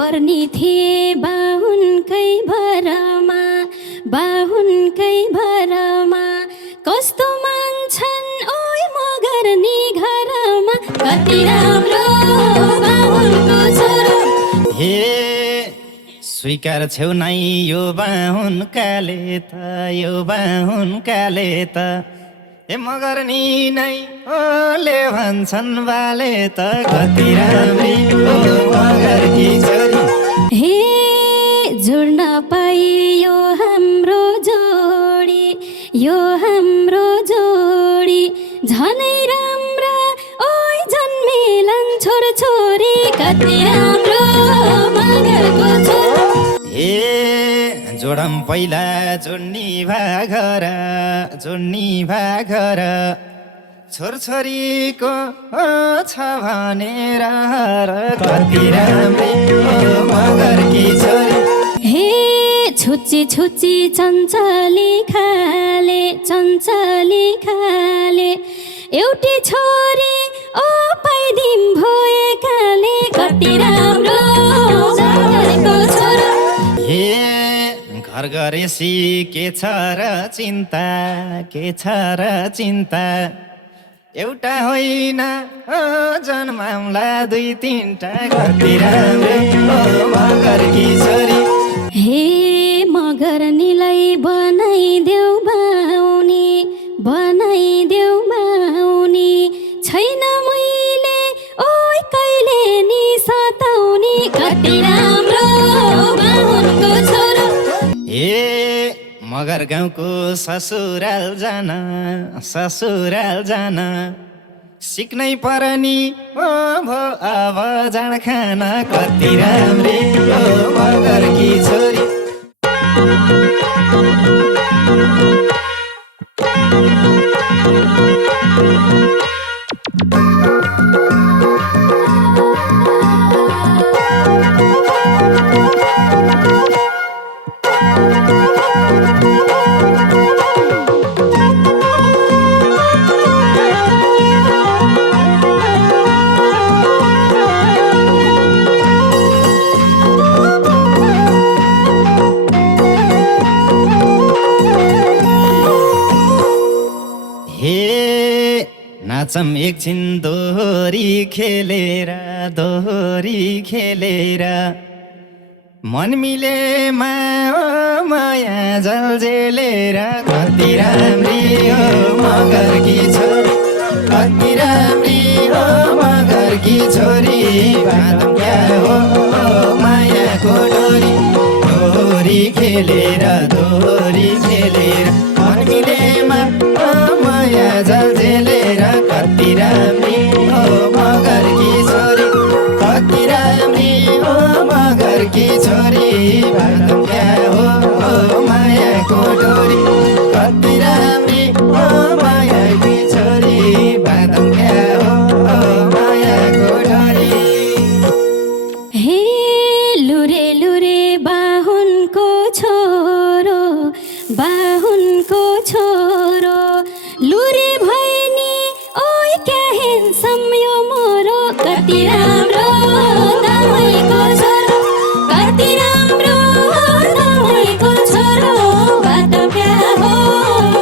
पर्नी थिए बाहुनकै भरमा, बाहुनकै भरमा। कस्तो मान्छन् ओइ मगर्नी घरमा, कति राम्रो बाहुनको छोरो। हे स्वीकार छेउ नै यो बाहुन काले त, यो बाहुन काले त। हे मगर्नी नै ओले भन्छन् बाले त, कति राम्री ओ मगरकी छोरी। हे जोड्न पाइयो हाम्रो जोडी, यो हाम्रो जोडी झनै राम्रा ओइ जन्मेलान् छोर छोरी, कति राम्रो मगरको छोरो। हे जोडम पहिला जोड्नी भागर, जोड्नी भागर। छोरछोरीको छ भनेर कति राम्री ओ मगरकी छोरी। हे छुच्ची छुच्ची चञ्चली खाले, चञ्चली खाले। एउटी छोरी ओ पाइदिम भएकाले, कति राम्रो मगरको छोरो। हे घर गरेसी के छ र चिन्ता, के छ र चिन्ता। एउटा होइन जन्माउँला दुई तिनटा, कति राम्री ओ मगरकी छोरी। हे मगर्नीलाई बनाइदेऊ बाहुनी, बनाइदेऊ बाहुनी। छैन मैले ओइ कहिले नि सताउनी, कति राम्रो बाहुनको छोरो। ए मगर गाउँको ससुराल जान, ससुराल जान। सिक्नै पर्नी ओ भो अब जाँड खान, कति राम्री ओ मगरकी छोरी। नाचम एकछिन दोहोरी खेलेर, दोहोरी खेलेर। मन मिलेमा ओ माया जलजेलेर, कति राम्री ओ मगरकी छोरी, कति राम्री ओ मगरकी छोरी। बाँधौँ क्या हो मायाको डोरी, दोहोरी खेलेर, दोहोरी खेलेर। मन मिलेमा ओ माया जलजेलेर, कति राम्री ओ मगरकी छोरी, कति राम्री ओ मगरकी छोरी। बाँधौँ क्या हो मायाको डोरी, कति राम्री ओ मायाकी छोरी। बाँधौँ क्या हो मायाको डोरी। हे लुरे लुरे बाहुनको छोरो, बाहुनको छोरो। लुरे भैनी ओइ क्या हेन्सम यो मोरो, कति राम्रो दमाईको छोरो, कति राम्रो दमाईको छोरो। बाटो क्या हो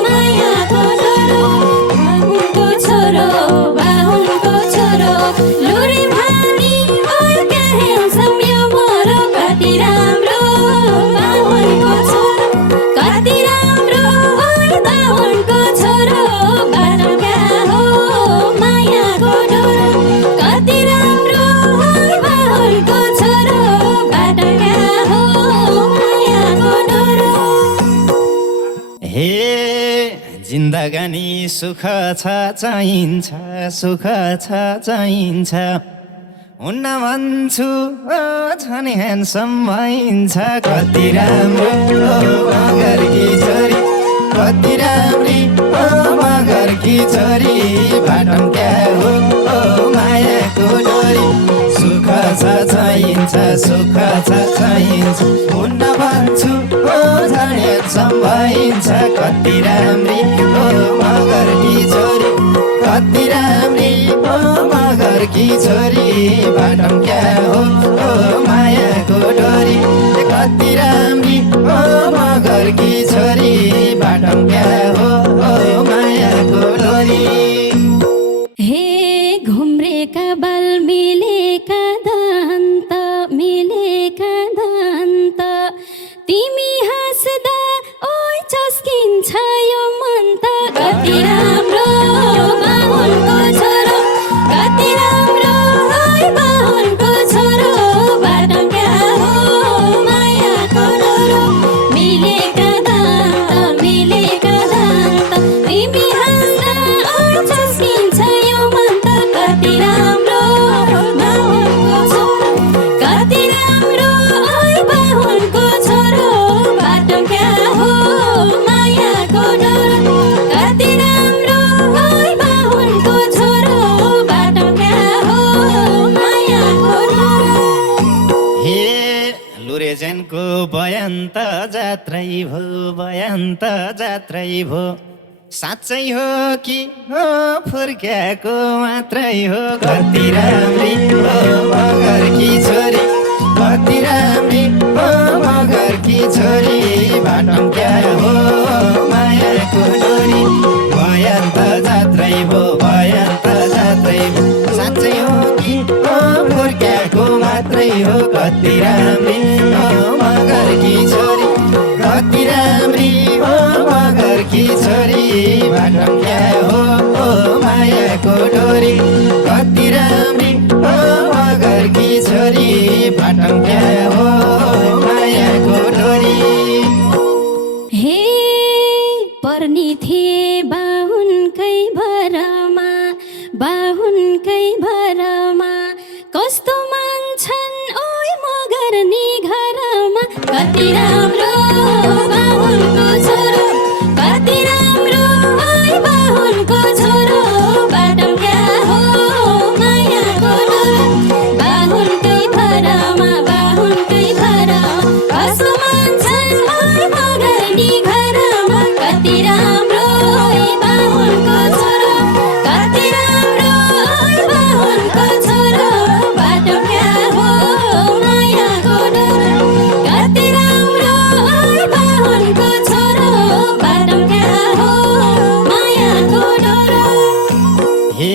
मायाको डोरो, बाहुनको छोरो, बाहुनको छोरो। लुरे भैनी ओइ क्या हेन्सम यो मोरो, कति राम्रो बाहुनको छोरो, कति राम्रो ओइ बाहुनको छोरो। बाटो क्या हो मायाको डोरो, कति राम्रो ओइ बाहुनको छोरो। बाटो क्या हो मायाको डोरो। हे जिन्दगानी सुख छ चाहिन्छ, सुख छ चाहिन्छ। हुन्न भन्छु ओ झन् ह्यान्डसम भइन्छ, कति राम्रो ओ मगरकी छोरी, कति राम्री ओ मगरकी छोरी। बाटम क्या हो मायाको डोरी, सुख छ चाहिन्छ, सुख छ चाहिन्छ। हुन्न भन्छु ओ झन् ह्यान्डसम भइन्छ, कति राम्री ओ मगरकी छोरी, कति राम्री ओ मगरकी छोरी। बाटम क्या हो मायाको बयान त जात्रै भो बयान त जात्रै भो साँच्चै हो कि हो फुर्क्याएको मात्रै हो कति राम्री हो मगरकी छोरी कति राम्री हो मगरकी छोरी बाटो क्या हो मायाको डोरी बयान त जात्रै भो बयान त जात्रै भो साँच्चै हो कि हो फुर्क्याएको मात्रै हो कति राम्री हो मगरकी छोरी कति राम्री हो मगरकी छोरी बाटो क्या हो मायाको डोरी कति राम्री हो मगरकी छोरी बाटो क्या हो मायाको डोरी हे पर्नी थिए बाहुनकै भरमा बाहुनकै भरमा कस्तो मान्छन् ओइ मगर्नी घरमा कति राम्रो बाहुनको छोरो कति राम्रो ओइ बाहुनको छोरो बाटो क्या हो मायाको डोरो बाहुनकै भरमा बाहुनकै भरमा कस्तो मान्छन् ओइ मगर्नी घरमा कति राम्रो ओइ बाहुनको छोरो कति राम्रो ओइ बाहुनको छोरो बाटो क्या हो मायाको डोरो कति राम्रो ओइ बाहुनको छोरो बाटो क्या हो मायाको डोरो हे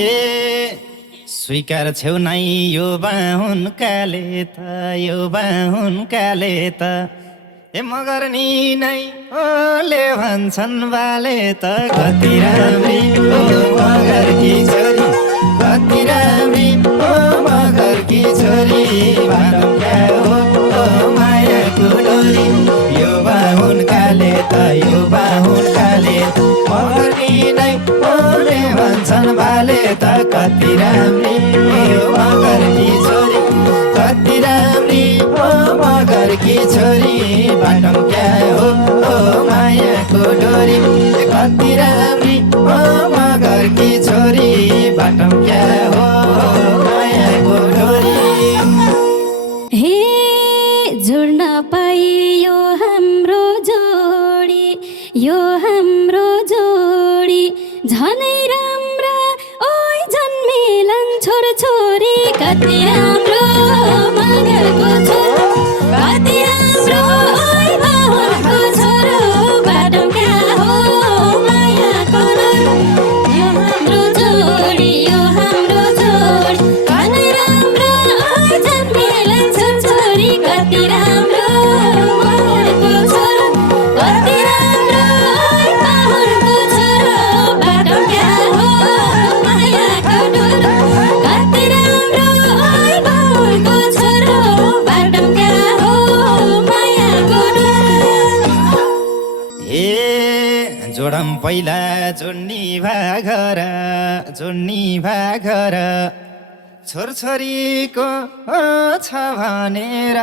स्वीकार छेउ नै यो बाहुन काले त यो बाहुन काले त ए मगर्नी नै ओले भन्छन् बाले त कति राम्री ओ मगरकी छोरी कति राम्री ओ मगरकी छोरी बाटो क्या हो मायाको डोरी यो बाहुन काले त यो बाहुन काले त मगर्नी नै ओले भन्छन् बाले त कति राम्री ओ मगरकी छोरी कति राम्री ओ मगरकी छोरी बाटो क्या हो मायाको डोरी कति राम्री ओ मगरकी छोरी बाटो क्या हो मायाको डोरी हे जुड्न पाइयो हाम्रो जोडी यो हाम्रो जोडी झनै राम्रा ओइ जन्मेलान् छोरछोरी कति राम्रो मगरको छोरो कति राम्रो ओइ बाहुनको छोरो बाटो क्या हो मायाको डोरो यो हाम्रो जोडी यो हाम्रो जोडी झनै राम्रो ओइ जन्मेलान् छोरछोरी कति राम्रो मगरको छोरो कति राम्रो ओइ बाहुनको छोरो बाटो क्या हो मायाको डोरो कति राम्रो ओइ बाहुनको छोरो बाटो क्या हो मायाको डोरो हे जोडम पहिला जोड्नी भागर छोरछोरीको छ भनेर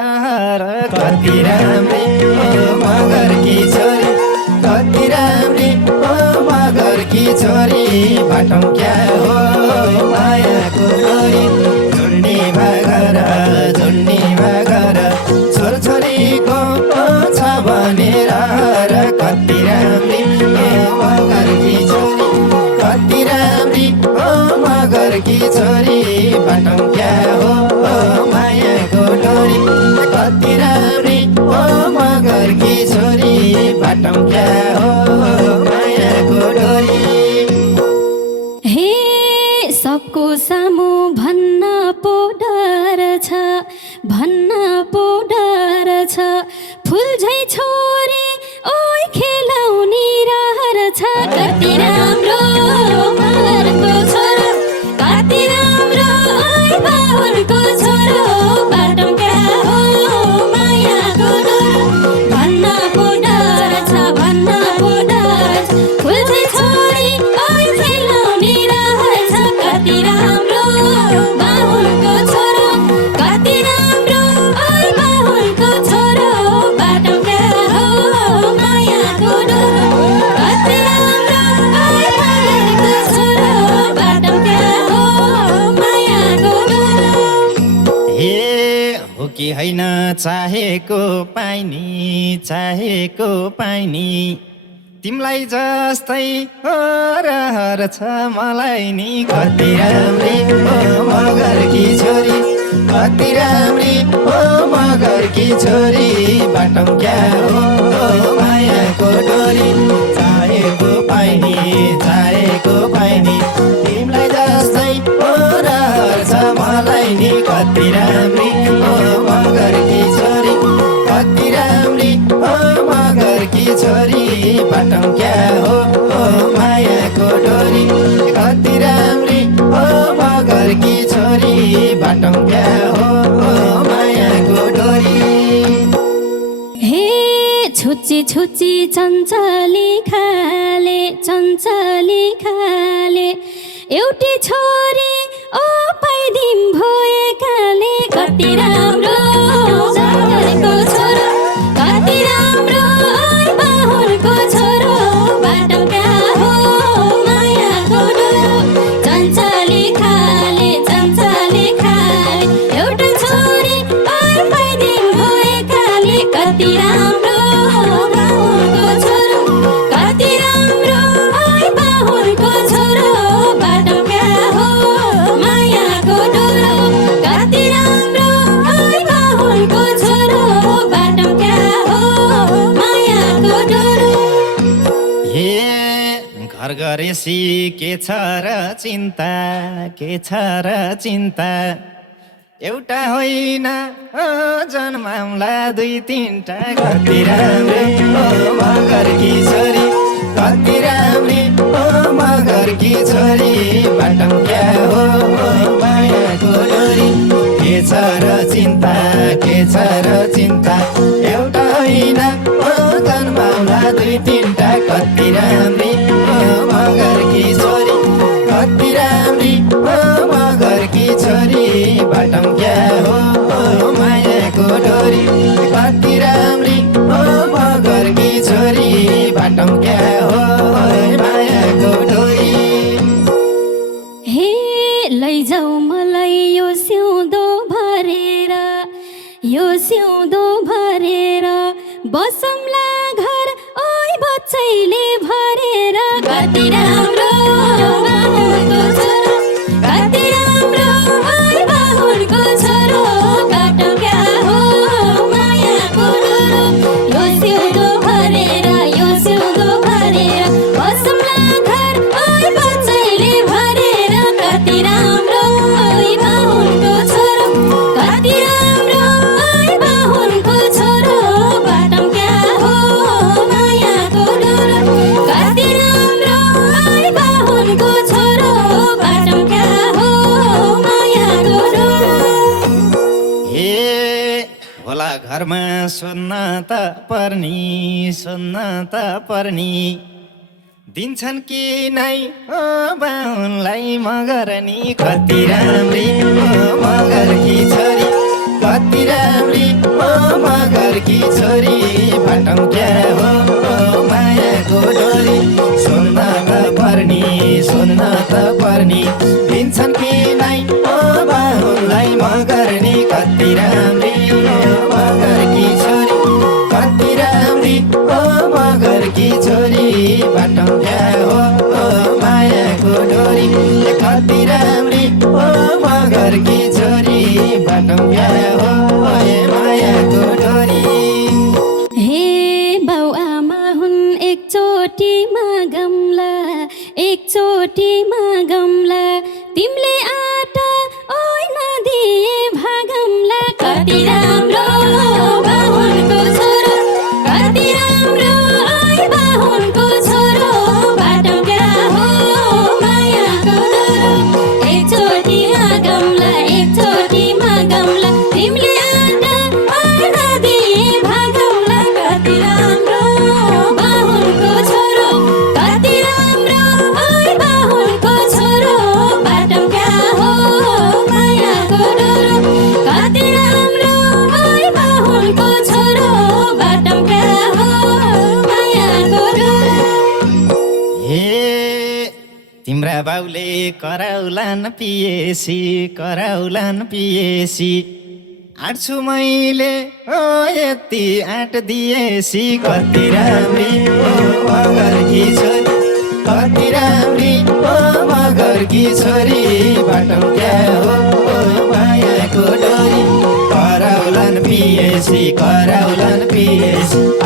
कति राम्री ओ मगरकी छोरी कति राम्री ओ मगरकी छोरी बाटो क्या हो मायाको डोरी जोड्नी भागर छोरछोरीको छ भनेर कति राम्री ओ मगरकी छोरी कति राम्री ओ मगरकी छोरी बाटो क्या हो मायाको डोरी कति राम्री ओ मगरकी छोरी बाटो क्या हो मायाको डोरी हे सबको सामु भन्न पो डर छ भन्न पो डर छ फुल झै छोरी ओइ खेलाउनी रहर छ कति राम्रो मगरको छोरो कति राम्रो ओइ बाहुनको छोरो बाटो क्या हो मायाको डोरो भन्न पो डर छ भन्न पो डर छ फुल झै छोरी ओइ खेलाउनी रहर छ कति राम्रो बाहुनको छोरो कति राम्रो ओइ हो कि होइन चाहेको पाइनी तिमलाई जस्तै हर छ मलाई नि कति राम्री हो मगरकी छोरी कति राम्री हो मगरकी छोरी बाटो क्या हो मायाको डोरी चाहेको पाइनी तिमलाई जस्तै हर छ मलाई नि कति राम्री हो मगरकी छोरी कति राम्री हो मगरकी छोरी बाटो क्या हो मायाको डोरी कति राम्री हो मगरकी छोरी बाटो क्या हो मायाको डोरी हे छुच्ची छुच्ची चञ्चली खाले एउटी छोरी ओ पाइदिम भएकाले कति राम्रो मगरको छोरो कति राम्रो बाहुनको छोरो बाटो क्या हो मायाको डोरो चञ्चली खाले एउटा छोरी ओ पाइदिम भएकाले कति राम्रो बाहुनको छोरो कति राम्रो बाहुनको छोरो बाटो क्या हो मायाको डोरो कति राम्रो बाहुनको छोरो बाटो क्या हो मायाको डोरो हे घर गरेसी के छ र चिन्ता एउटा होइन जन्माउला दुई तिनटा कति राम्री हो मगरकी छोरी कति राम्री हो मगरकी छोरी बाटो क्या हो मायाको डोरी के छ र चिन्ता एउटा होइन जन्माउला दुई तिनटा कति राम्री हो मगरकी छोरी कति राम्री हो मगरकी छोरी बाटो क्या हो मायाको डोरी कति राम्री हो मगरकी छोरी बाटो क्या हो मायाको डोरी हे लैजाऊ मलाई यो सिउँदो भरेर बसौँला घर ओइ बच्चैले भरेर कति राम्रो बाहुनको छोरो कति राम्रो बाहुनको छोरो बाटो क्या हो मायाको डोरो यो सिउँदो भरेर बसौँला घर ओइ बच्चैले भरेर कति राम्रो बाहुनको छोरो कति राम्रो बाहुनको छोरो बाटो क्या हो मायाको डोरो कति राम्रो बाहुनको छोरो बाटो क्या हो मायाको डोरो हे होला घरमा सोध्न त पर्नी दिन्छन् कि नै ओ बाहुनलाई मगरनी कति राम्री हो मगरकी छोरी कति राम्री हो मगरकी छोरी बाटो क्या हो मायाको डोरी सोध्न त पर्नी दिन्छन् कि नै ओ बाहुनलाई मगरनी कति राम्री हो मगरकी छोरी कति राम्री हो मगरकी छोरी बाटो क्या हो मायाको डोरी कति राम्री हो मगरकी छोरी बाटो क्या हो मायाको डोरी हे बाउ आमा हुन् एकचोटिमा गम्ला तिमीले आटा ओइ नदिए भागम्ला कति राम्रो बाहुनको छोरो कति राम्रो बाहुनको छोरो बाटो क्या हो मायाको डोरो एकचोटिमा गम्ला तिमीले आटा ओइ नदिए भागम्ला कति राम्रो बाहुनको छोरो कति राम्रो बाहुनको छोरो बाटो क्या हो मायाको डोरो कति राम्रो बाहुनको छोरो बाटो क्या हो मायाको डोरो हे तिम्रा बाउले कराउलान पिएसी आँट्छु मैले ओ यति आँट दिएसी कति राम्री ओ मगरकी छोरी कति राम्री ओ मगरकी छोरी बाटो क्या हो ओ मायाको डोरी कराउलन पिएसी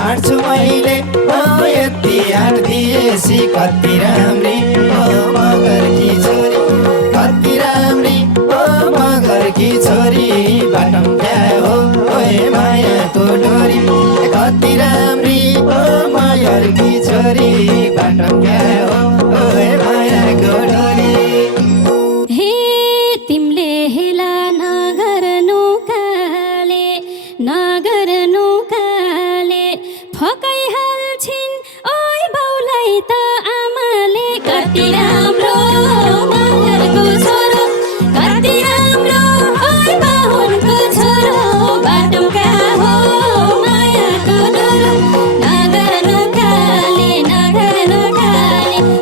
आँट्छु मैले ओ यति आँट दिएसी कति राम्री ओ मगरकी छोरी कति राम्री ओ मगरकी छोरी बाटो क्या हो ओए मायाको डोरी कति राम्री ओ मगरकी छोरी बाटो क्या हो ओए मायाको डोरी हे तिमीले हेला नगर्नु काले फकाइहाल्छिन् ओइ बाउलाई त आमाले कति राम्रो मगरको छोरो कति राम्रो ओइ बाहुनको छोरो बाटो कहाँ हो मायाको डोरो नगर्नु काले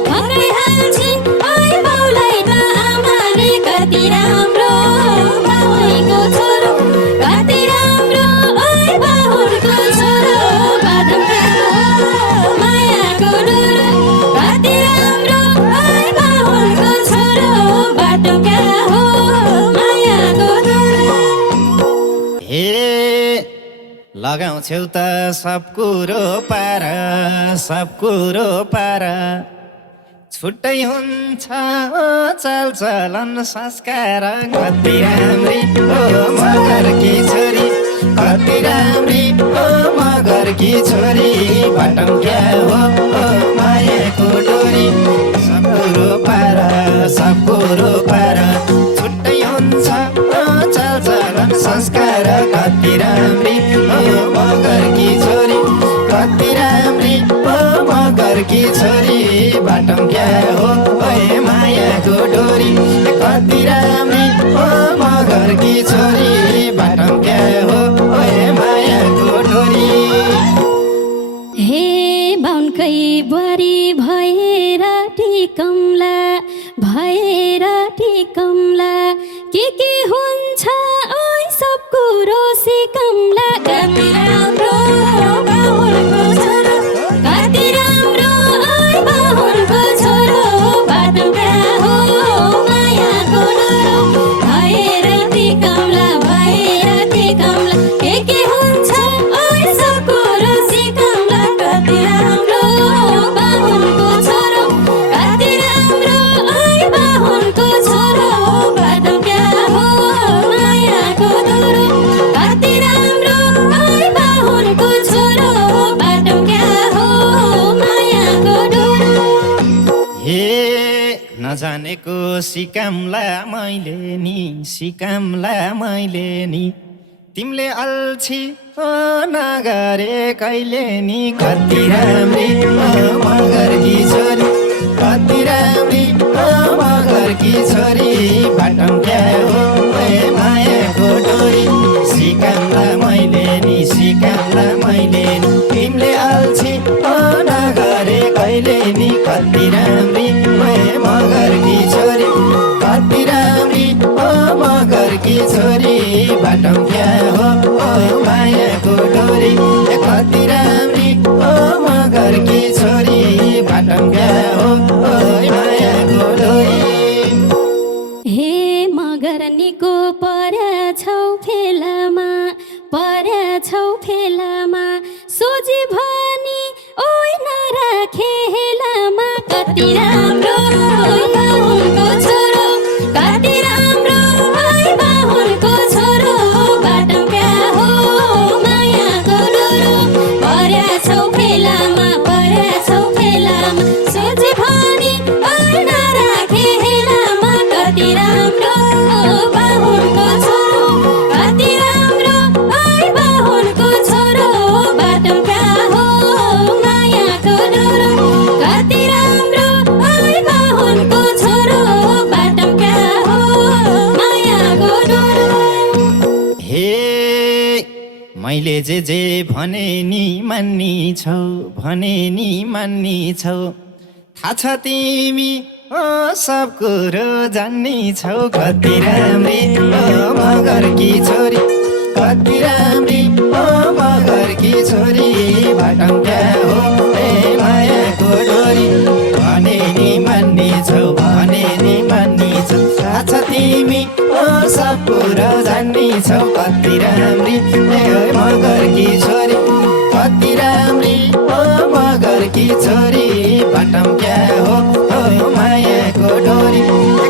फकाइहाल्छिन् ओइ बाउलाई त आमाले कति राम्रो बाउको छोरो कति राम्रो ओइ बाहुनको छोरो बाटो कहाँ हो मायाको डोरो कति राम्रो ओइ बाहुनको छोरो बाटो कहाँ हो मायाको डोरो हे लगाउँछौ त सब कुरो पार छुट्टै हुन्छ ओ चालचलन संस्कार कति राम्री ओ मगरकी छोरी कति राम्री ओ मगरकी छोरी बाटो क्या हो ओ मायाको डोरी सब कुरो पार छुट्टै हुन्छ ओ चालचलन संस्कार कति राम्री ओ मगरकी छोरी कति राम्री ओ मगरकी छोरी बाटो क्या हो ओए मायाको डोरी कति राम्री ओ मगरकी छोरी बाटो क्या हो ओए मायाको डोरी हे बाउनकै बुहारी भएर टिकम्ला के हुन्छ ओइ सब कुरो सिकम्ला कति राम्रो बाहुनको छोरो कति राम्रो ओइ बाहुनको छोरो बाटो कहाँ हो मायाको डोरो भएर टिकम्ला के हुन्छ ओइ सब कुरो सिकम्ला कति राम्रो बाहुनको छोरो कति राम्रो ओइ बाहुनको छोरो बाटो कहाँ हो मायाको डोरो कति राम्रो ओइ बाहुनको छोरो बाटो कहाँ हो मायाको डोरो हे नजानेको सिकामला मैले नि तिमीले अल्छी ओ नगरे कहिले नि कति राम्री ओ मगरकी छोरी कति राम्री ओ मगरकी छोरी बाटो क्या हो ओए मायाको डोरी सिकामला मैले नि तिमीले अल्छी ओ नगरे कहिले नि कति राम्री ओए मगरकी छोरी कति राम्री ओ मगरकी छोरी बाटो क्या हो ओए मायाको डोरी कति राम्री ओ मगरकी छोरी बाटो क्या हो ओए मायाको डोरी हे मगरनीको पर्याछौ फेलामा सोझी भनी ओइ नराखे हेलामा कति राम्रो ओइ बाहुनको छोरो कति राम्रो ओइ बाहुनको छोरो बाटो कहाँ हो मायाको डोरो पर्याछौ फेलामा सोझी भनी ओइ नराखे हेलामा कति राम्रो बाहुनको छोरो कति राम्रो ओइ बाहुनको छोरो बाटो कहाँ हो मायाको डोरो कति राम्रो ओइ बाहुनको छोरो बाटो कहाँ हो मायाको डोरो हे मैले जे भने नि मान्नी छौ थाहा छ तिमी ओ सब कुरो जान्नी छौ कति राम्री ओ मगरकी छोरी कति राम्री ओ मगरकी छोरी बाटम क्या हो ए मायाको डोरी भने नि मान्ने छौ भने नि मान्ने छौ साथ तिमी ओ सब कुरा जान्ने छौ कति राम्री ए मगरकी छोरी कति राम्री ओ मगरकी छोरी बाटम क्या हो ओ मायाको डोरी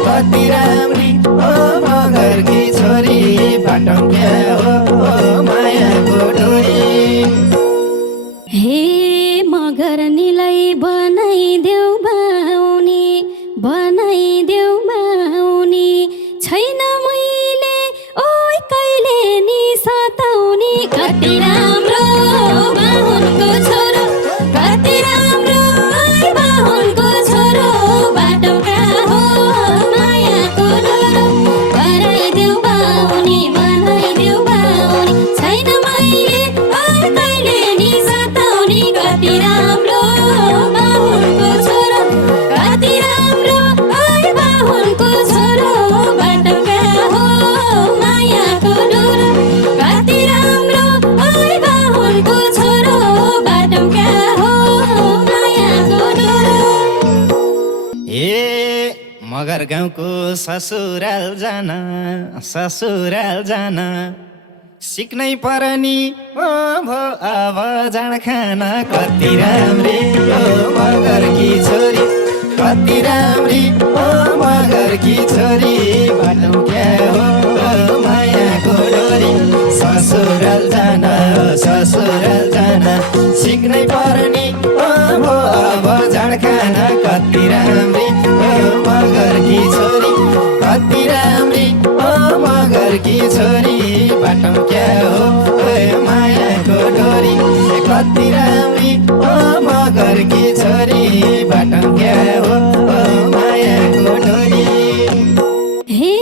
कति राम्री ओ मगरकी छोरी बाटम क्या हो ओ मायाको डोरी हे मगरनीलाई बनाइदेऊ बाउनी छैन मैले ओइ कहिले नि सताउने कति राम्रो बाहुनको छोरो कति राम्रो ओइ बाहुनको छोरो बाटो कहाँ हो मायाको डोरो बनाइदेऊ बाउनी छैन मैले ओइ कहिले नि सताउने कति राम्रो बाहुनको छोरो कति राम्रो ओइ बाहुनको छोरो बाटो कहाँ हो मायाको डोरो कति राम्रो ओइ बाहुनको छोरो बाटो कहाँ हो मायाको डोरो ए मगर गाउँको ससुराल जान सिक्नै पर्ने ओ भो अब जाँड खान कति राम्री ओ मगरकी छोरी कति राम्री ओ मगरकी छोरी बाटो क्या हो ओ मायाको डोरी ससुराल जान सिक्नै पर्ने ओ भो अब जाँड खान कति राम्री ओ मगरकी छोरी कति राम्री ओ मगरकी छोरी बाटम क्या हो ओ मायाको डोरी कति राम्री ओ मगरकी छोरी बाटम क्या हो ओ मायाको डोरी हे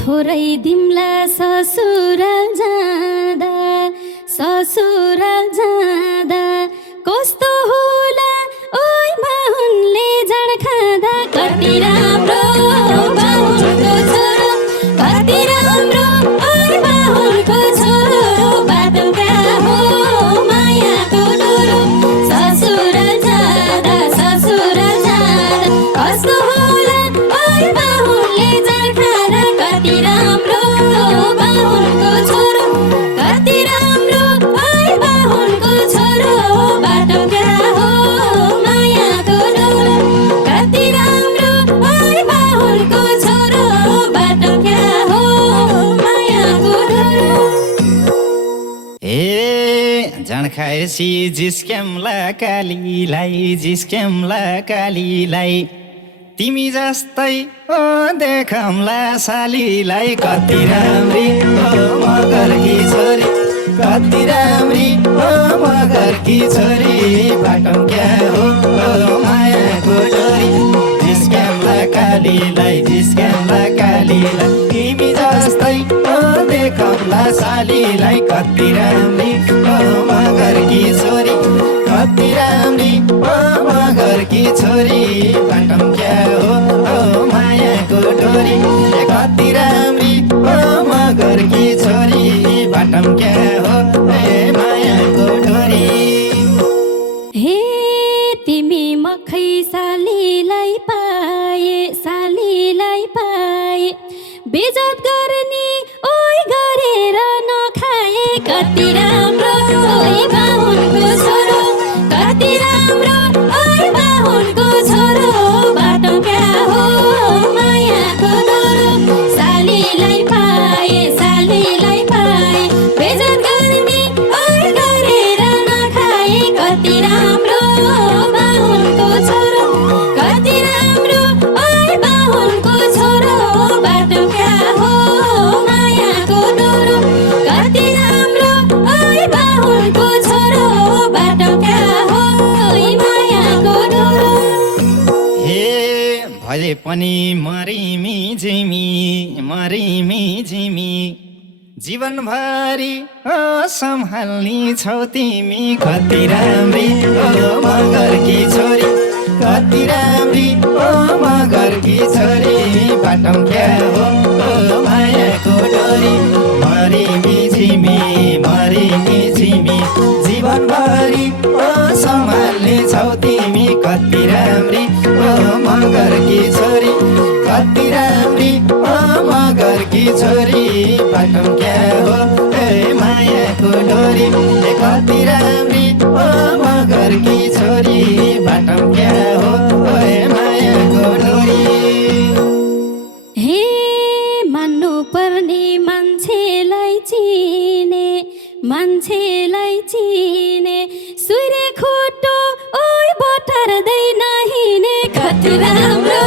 थोरै दिम्ला ससुराल जाँदा कस्तो होला ओइ बाहुनले जाँड खाँदा कति राम्रो बाहुनको छोरो कति राम्रो ओइ बाहुनको छोरो बाटो कहाँ हो मायाको डोरो ससुराल जाँदा कस्तो होला ओइ बाहुनले जाँड खाँदा कति राम्रो बाहुनको छोरो कति राम्रो ओइ बाहुनको छोरो बाटो कहाँ हो मायाको डोरो कति राम्रो ओइ बाहुनको छोरो बाटो कहाँ हो मायाको डोरो ए जाँड खाएपछि जिस्क्याम्ला कालीलाई तिमी जस्तै ओ देखमला सालीलाई कति राम्री ओ मगरकी छोरी कति राम्री ओ मगरकी छोरी बाटम क्या हो ओ मायाको डोरी जिस्क्याम्ला कालीलाई तिमी जस्तै ओ देखमला सालीलाई कति राम्री ओ मगरकी छोरी कति राम्री ओ मगरकी छोरी बाटम क्या हो ओ मायाको डोरी कति राम्री ओ मगरकी छोरी बाटम क्या हो ए मायाको डोरी हे तिमी मखै सालीलाई पाए बेजत गर्ने ओइ गरेर नखाए कति राम्रो ओइ बाहुनको छोरो कति राम्रो ओइ बाहुनको छोरो बाटो कहाँ हो मायाको डोरो सालीलाई पाए बेजत गर्ने ओइ गरेर नखाए कति राम्रो बाहुनको छोरो कति राम्रो ओइ बाहुनको छोरो बाटो कहाँ हो मायाको डोरो कति राम्रो ओइ बाहुनको छोरो बाटो कहाँ हो मायाको डोरो हे भले पनि मरिमी झिमी जीवनभरि ओ सम्हाल्ने छौ तिमी कति राम्री ओ मगरकी छोरी कति राम्री ओ मगरकी छोरी बाटम क्या हो ओ मायाको डोरी मरिमी तिमी मरिनी छिमी जीवनभरि ओ सम्हाल्ने छौ तिमी कति राम्री ओ मगरकी छोरी कति राम्री ओ मगरकी छोरी बाटम क्या हो ए मायाको डोरी ए कति राम्री ओ मगरकी छोरी बाटम क्या हो ए मायाको डोरी हे मान्नु पर्ने मान्छेलाई चिने सूर्य खोटो ओइ बटार्दैन हिँडे कति राम्रो